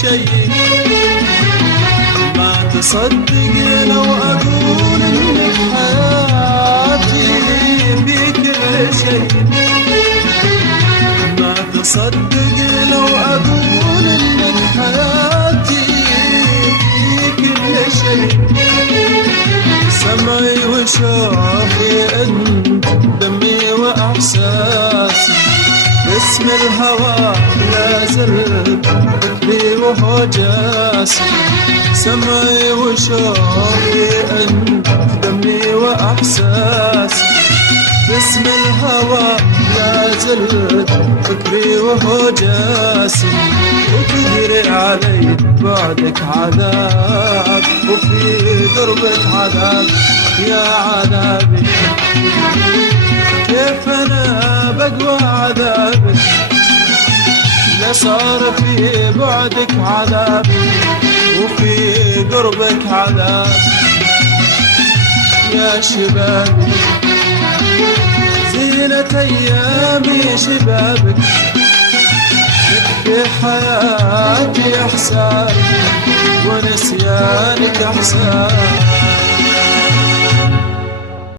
شيء. ما تصدق لو أقول إن حياتي في كل شيء. ما تصدق لو أقول إن حياتي في كل شيء. سمعي وشوقي انت، دمي واحساسي، باسم الهوى لا زلت فكري وهو جاسي. سمعي وشوقي انت، دمي واحساسي، باسم الهوى لا زلت فكري وهو جاسي. وتدري علي بعدك عذاب، وفي دربك عذاب يا عذابي. كيف انا بقوى عذابك؟ لا صار في بعدك عذابي، وفي قربك عذاب يا شبابي. زينة ايامي شبابك، في حياتي احسان ونسيانك احسان.